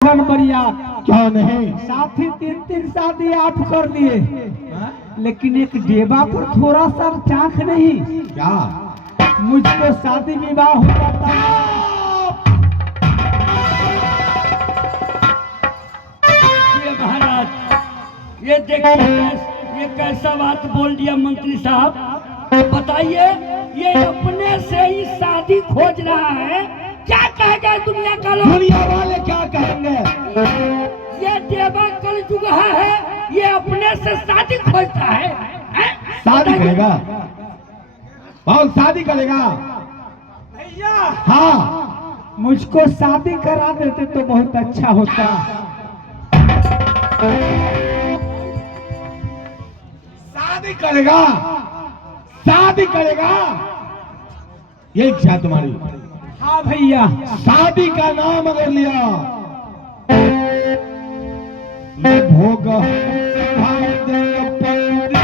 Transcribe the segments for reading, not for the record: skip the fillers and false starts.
बढ़िया क्या नहीं? साथी तीन तीन शादी आप कर लिए, लेकिन एक देवा पर थोड़ा सा चाख नहीं। क्या? मुझको शादी विवाह हो जाता है। ये महाराज, ये देखिए ये कैसा बात बोल दिया मंत्री साहब। बताइए, ये अपने से ही शादी खोज रहा है, क्या कहेगा दुनिया का लोग? दुनिया वाले क्या कहेंगे? ये देवा कलयुग है, ये अपने से शादी खोजता है, शादी करेगा? बहुत शादी करेगा? भैया हाँ, मुझको शादी करा देते तो बहुत अच्छा होता। शादी करेगा? शादी करेगा? ये इच्छा है तुम्हारी? हाँ भैया, शादी का नाम अगर लिया, ये भोग भाग देंगे पंडित।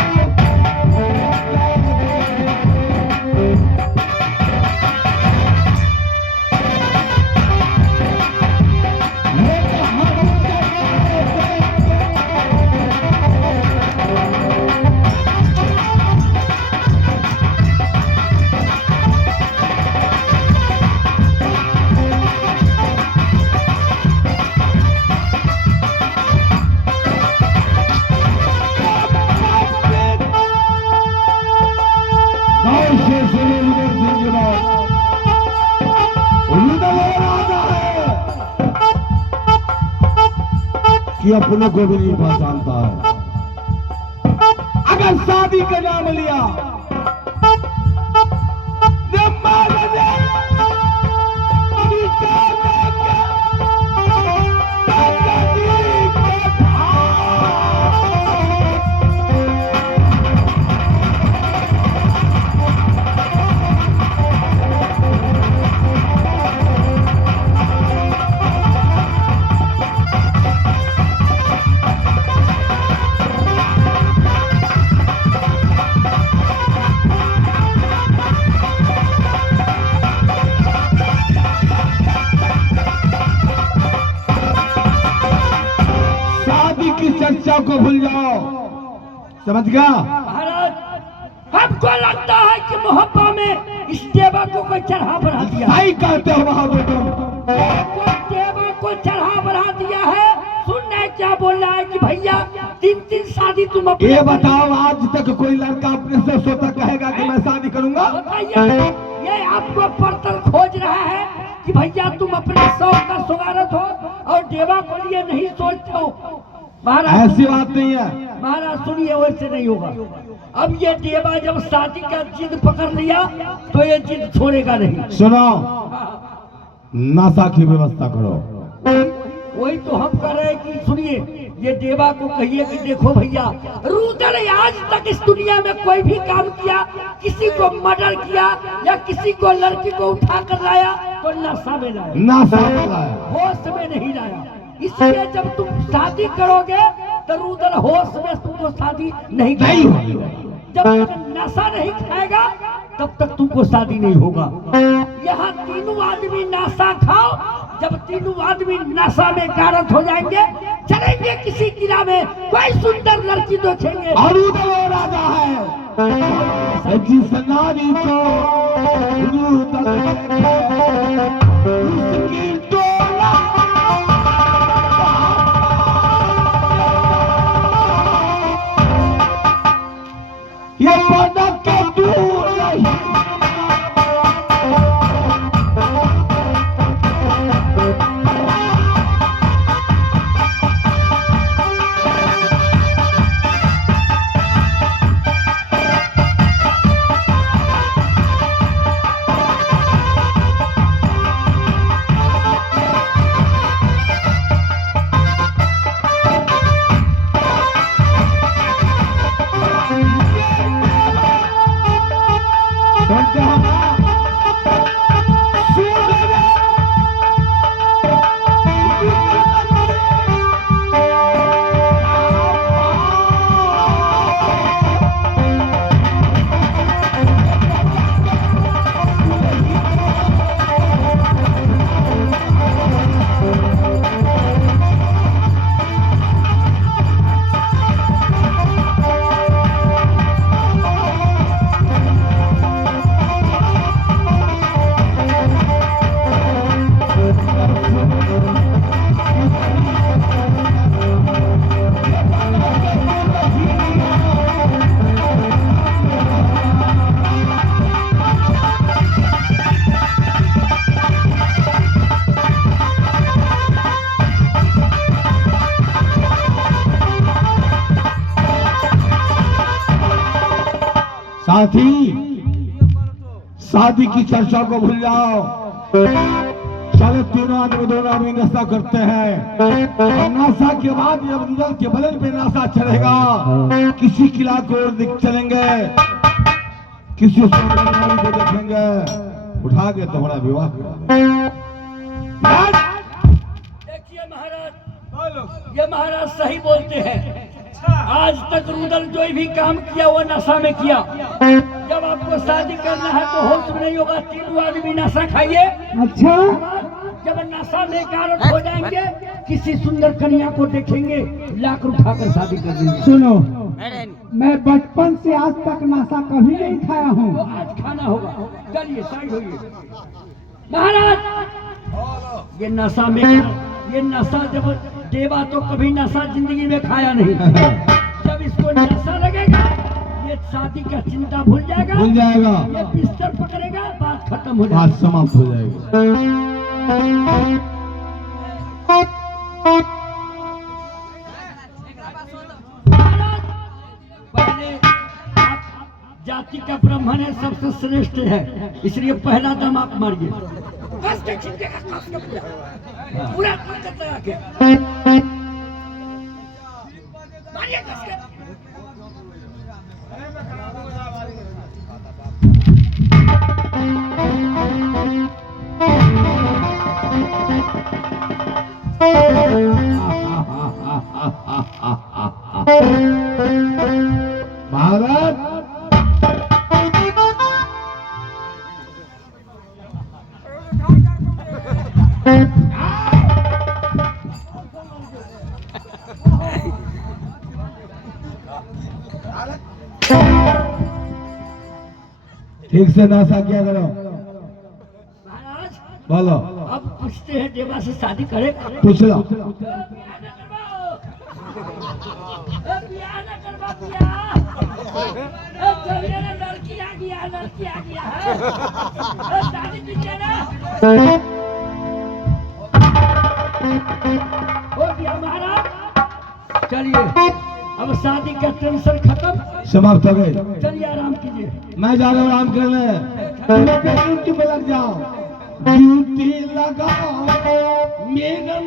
कि अपनों को भी नहीं पहचानता है। अगर शादी का नाम लिया, चर्चा को भूल जाओ, समझ गया? महाराज, हमको लगता है कि मोहब्बा में इस देवा को कोई चढ़ा बढ़ा दिया है। सही कहते हो बहादुर तुम। कोई देवा को चढ़ा बढ़ा दिया है। सुनने क्या बोल रहा है कि भैया तीन तीन शादी तुम अपने। ये बताओ, आज तक कोई लड़का अपने से सोता कहेगा कि मैं शादी करूंगा? बताइए, ये आपको पड़तल खोज रहा है कि भैया तुम अपने शौक का सुगारत हो और देवा को लिए नहीं सोचते हो। महाराज ऐसी बात नहीं है। महाराज सुनिए, वैसे नहीं होगा। अब ये देवा जब शादी का जिद पकड़ लिया तो ये जिद छोड़ेगा नहीं। सुनो, नशा की व्यवस्था करो। वही तो हम कर रहे हैं कि सुनिए, ये देवा को कहिए कि देखो भैया, रुद्र ने आज तक इस दुनिया में कोई भी काम किया, किसी को मर्डर किया या किसी को लड़की को उठा कर लाया तो नशा में लाया, नशा में लाया, होश में नहीं लाया। इसलिए जब तुम शादी करोगे तो रुद्र होश में तुमको शादी नहीं होगी। जब तक नशा नहीं खाएगा तब तक तुमको शादी नहीं होगा। यहाँ तीनों आदमी नशा खाओ, जब तीनों आदमी नशा में गारत हो जाएंगे, चलेंगे किसी किला में, कोई सुंदर लड़की देखेंगे। और उधर वो राजा है जिस नारी को उसकी डोला ये पदक के दूर नहीं। साथी, शादी की चर्चा को भूल जाओ। चलो तीनों आदमी दोनों आदमी नशा करते हैं। और नशा के बाद जब रिजल्ट के बदल पे नशा चलेगा, किसी किला को चलेंगे, किसी सुंदर को देखेंगे, उठा के तुम्हारा विवाह करेंगे। देखिए महाराज, ये महाराज सही बोलते हैं। आज तक रुदल जो भी काम किया वो नशा में किया। जब आपको शादी करना है तो होश में नहीं होगा, तीनों आदमी नशा खाइए। अच्छा, जब नशा में कारक हो जाएंगे, किसी सुंदर कन्या को देखेंगे, लाख उठाकर शादी कर देंगे। सुनो, मैं बचपन से आज तक नशा कभी नहीं खाया तो हूँ। आज खाना होगा। चलिए साइड होइए। महाराज, ये नशा जब देवा तो कभी नशा जिंदगी में खाया नहीं। जब इसको नशा लगेगा, ये शादी का चिंता भूल जाएगा, ये बिस्तर पकड़ेगा, बात खत्म हो जाएगी, बात समाप्त हो जाएगी। पहले आप जाति का ब्राह्मण है, सबसे श्रेष्ठ है, इसलिए पहला दम आप मारिए। पूरा मारिए कस के। महाराज, ठीक से नशा किया करो। महाराज, बोलो, अब पूछते हैं देवा से शादी करे। पूछ लो। लड़की आ गया है, शादी कीजिए ना। हो गया महाराज। चलिए, अब शादी का टेंशन खत्म, समाप्त हो गए। चलिए आराम कीजिए। मैं जा रहा हूँ आराम करने। ड्यूटी पे लग जाओ, ड्यूटी लगाओ मेरा।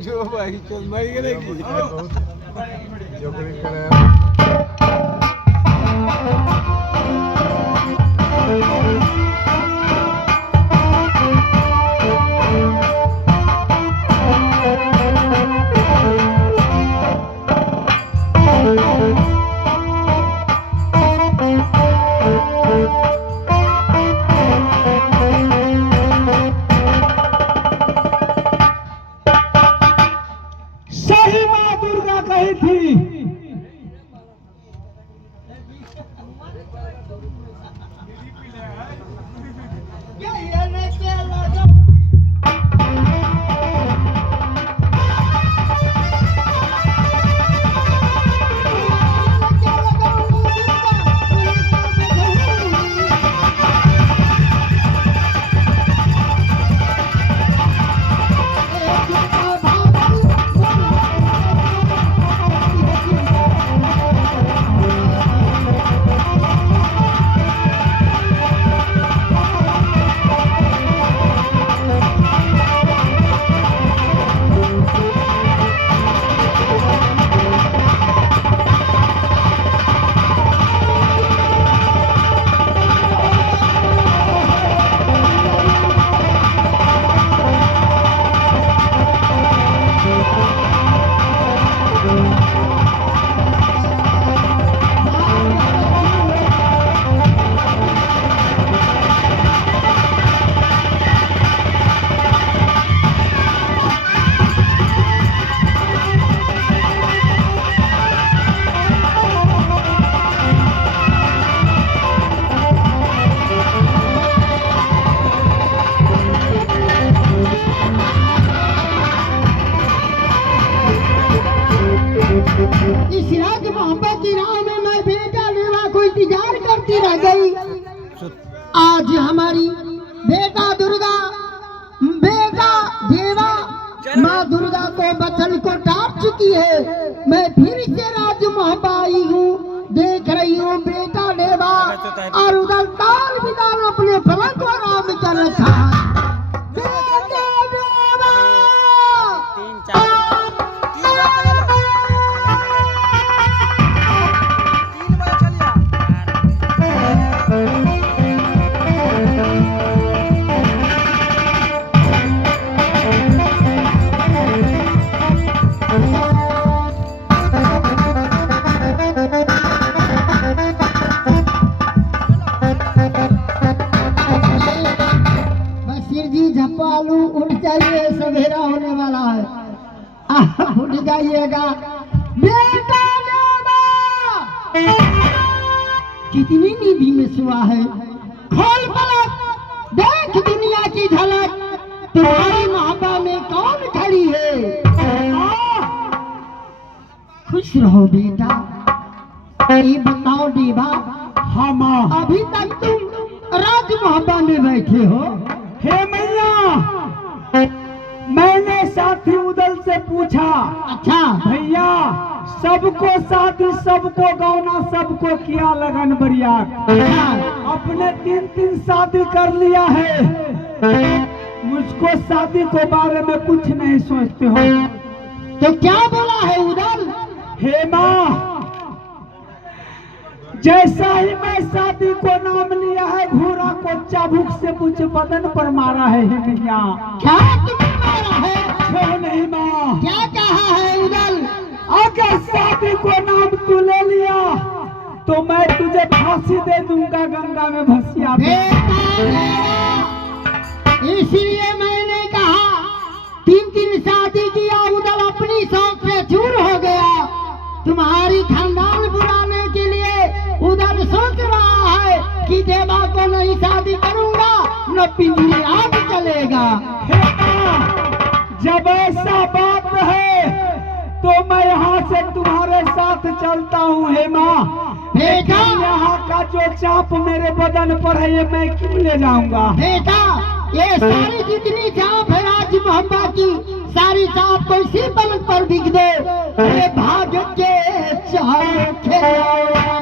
जो भाई चल मर गए जो करे सही माँ दुर्गा कही थी, रह गई। आज हमारी बेटा दुर्गा, बेटा देवा माँ दुर्गा को बचन को टाट चुकी है। मैं फिर से राज मोहबाई हूँ, देख रही हूँ बेटा देवा और उधर ताल विदान अपने फलक को राम कर रखा है। बेटा देवा झपालू उठ जाइए, सवेरा होने वाला है। आप उठ जाइएगा। बेटा देवा कितनी नींद में सुआ है, खोल पलक देख दुनिया की झलक, तुम्हारी महाबा में कौन खड़ी है। खुश रहो बेटा। ये बताओ देवा, हाँ माँ। अभी तक तुम राज महाबा में बैठे हो। हे मैया, मैंने साथी उदल से पूछा, अच्छा भैया सबको शादी, सबको गौना, सबको किया लगन बरिया, अपने 3-3 शादी कर लिया है, मुझको शादी के बारे में कुछ नहीं सोचते हो। तो क्या बोला है उदल। हे माँ, जैसा ही मैं शादी को नाम लिया है, घोड़ा को चाबुक से मुझे बदन पर मारा है। हे मैया, क्या तुम्हें मारा है। क्यों नहीं माँ, क्या कहा है उदल। अगर शादी को नाम तू ले लिया तो मैं तुझे फांसी दे दूंगा, गंगा में भसिया बेटा, इसलिए मैंने कहा 3-3 शादी किया, उदल अपनी शौक से चूर हो गया। तुम्हारी खानदान बुलाने के लिए उदल सोच रहा है कि देवा को नहीं शादी करूंगा, न पिंजरी आग चलेगा। जब ऐसा बात है तो मैं यहाँ से तुम्हारे साथ चलता हूँ। हे माँ, बेटा, यहाँ का जो चाप मेरे बदन पर है ये मैं क्यों ले जाऊंगा। बेटा, ये सारी जितनी चाप है राज मोहब्बा की, सारी चाप को इसी पलक पर बिक दो। ये भाग्य के चाल खेला।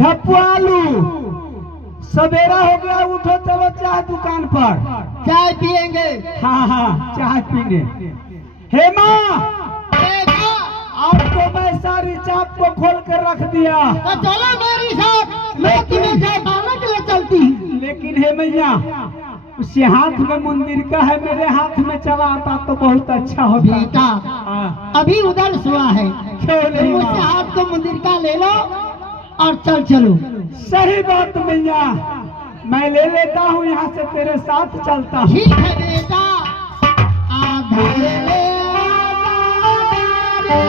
झपुआलू, सवेरा हो गया, उठो चलो चाय दुकान पर चाय पिएंगे। हाँ हाँ चाय पीने। हे माँ, अब तो मैं सारी चाप को खोल कर रख दिया। तो चलो मेरे साथ, मैं तुम्हें जयमाला के लिए चलती। लेकिन हे मैया, उसके हाथ में मंदिर का है, मेरे हाथ में चला आता तो बहुत अच्छा होता। बेटा, हाँ। अभी उधर सुआ है, क्यों नहीं मुझसे माँ? हाथ को मंदिर का ले लो और चलो। सही बात मैया, मैं ले लेता हूँ, यहाँ से तेरे साथ चलता हूँ। ठीक है बेटा, आधा ले ले, आधा ले ले।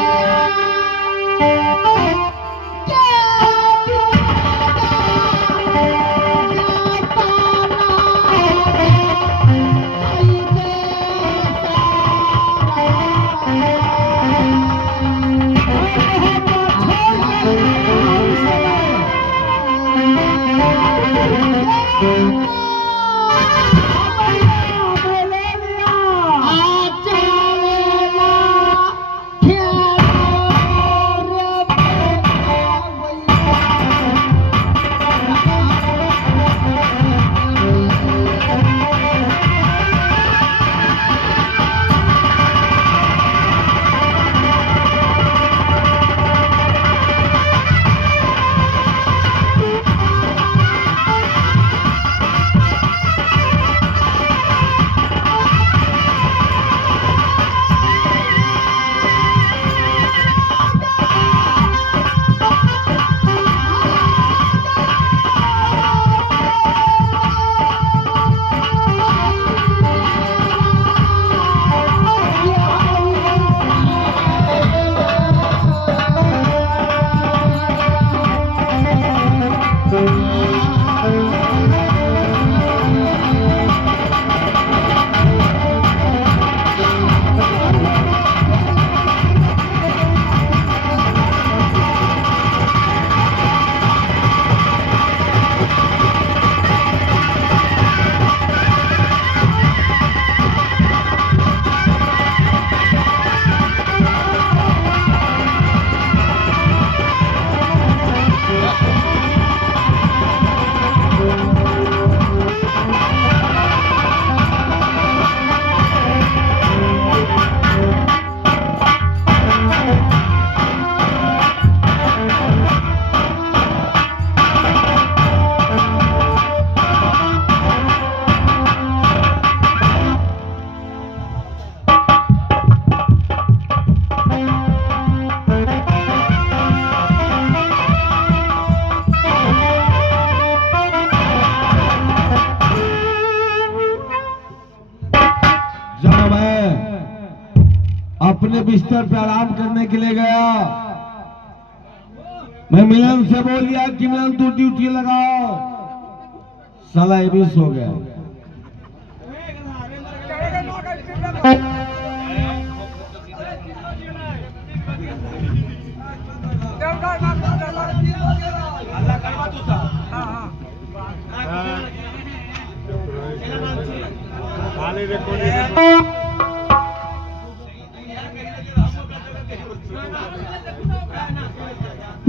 अपने बिस्तर पे आराम करने के लिए गया। मैं मिलन से बोल दिया कि मिलन तू ड्यूटी लगाओ, साला ये भी सो गया।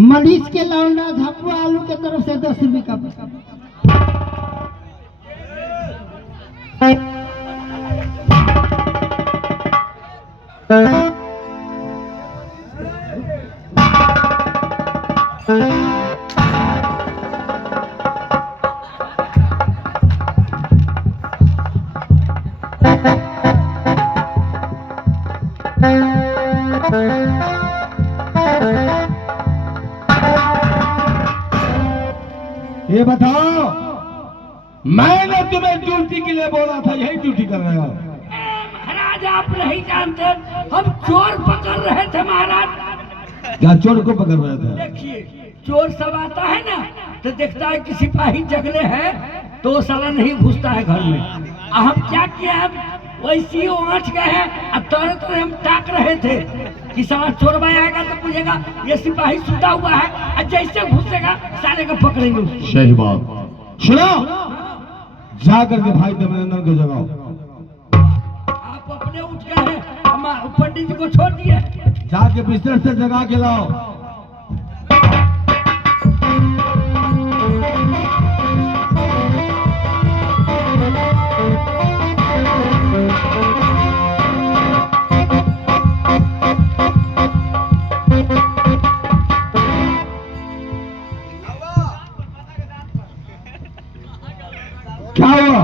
मनीष के लौंडा झापुआ आलू के तरफ से 10 रुपये का ये बताओ, मैंने तुम्हें ड्यूटी के लिए बोला था, यही ड्यूटी कर रहे हो? महाराज आप नहीं जानते, हम चोर पकड़ रहे थे महाराज। क्या चोर को पकड़ रहे थे? देखिए चोर सब आता है ना तो देखता है कि सिपाही जगले हैं तो वो साला नहीं घुसता है घर में। हम क्या किया, हम वैसे ही उमच गए हैं और तरह तरह हम ताक रहे थे कि साला चोर भाई आएगा तो पूछेगा ये सिपाही सुता हुआ है, और जैसे घुसेगा साले को पकड़ेंगे उसको। सही बात। सुनो, जाकर के भाई देवनंदन को जगाओ। आप अपने उठ गए हैं, हम पंडित जी को छोड़ दिए। जाके बिस्तर से जगा के लाओ। क्या हुआ?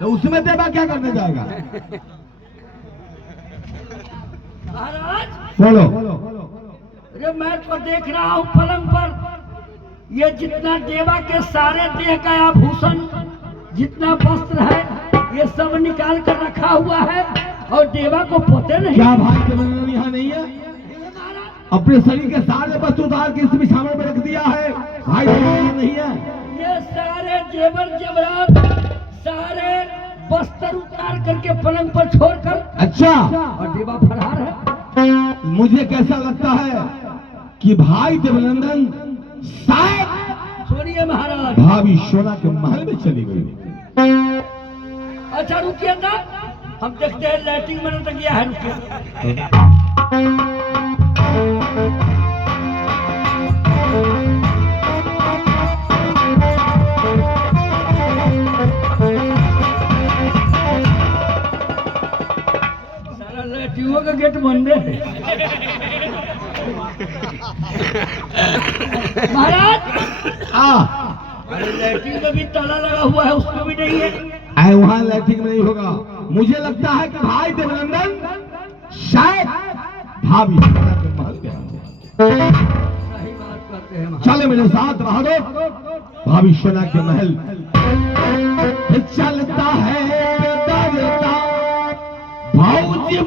तो उसमें देवा क्या करने जाएगा? महाराज बोलो। अरे मैं तो देख रहा हूँ पलंग पर ये जितना देवा के सारे देह का आभूषण, जितना वस्त्र है, ये सब निकाल कर रखा हुआ है और देवा को पते नहीं। क्या भाई देवनंदन यहाँ नहीं है? अपने शरीर के सारे वस्तु उतार के इस बिछावन में रख दिया है, भाई देवनंदन नहीं है। ये सारे जेवर जेवरात, सारे वस्त्र उतार करके पलंग पर छोड़कर, अच्छा, और देवा फरार है। मुझे कैसा लगता है कि भाई देवनंदन शायद छोड़िए महाराज। भाभी सोना के महल में चली गई। अच्छा रुकिए ना, हम देखते हैं लाइटिंग में तो गया है। रुकिए सारा लाइटिंगों का गेट बंद है। महाराज अरे लाइटिंग में भी ताला लगा हुआ है, उसमें भी नहीं है। वहां लैट्रिन में नहीं होगा। मुझे लगता है कि भाई देवनंदन शायद भाभी सोना के महल गया होगा। सही बात करते हैं महाराज। चलो मेरे साथ बहादुर, भाभी सोना के महल चलता है बेदरदा भौजी।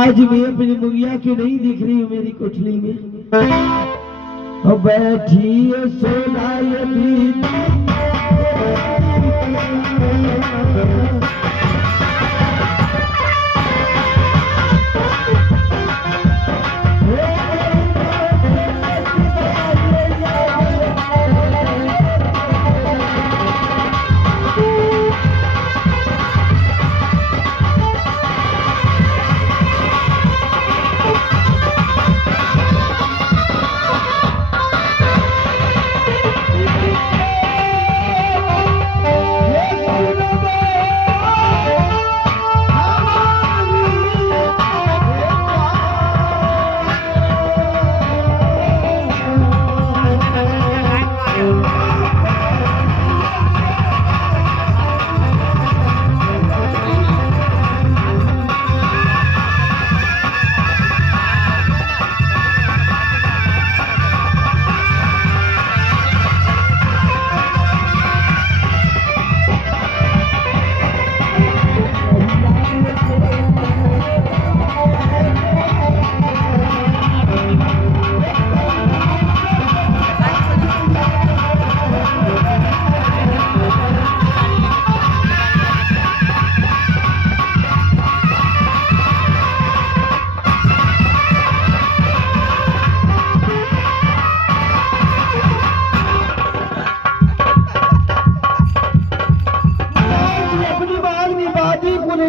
आज मैं अपनी मुगिया के नहीं दिख रही हूँ मेरी कोठली में। और बैठी है सोना ये भी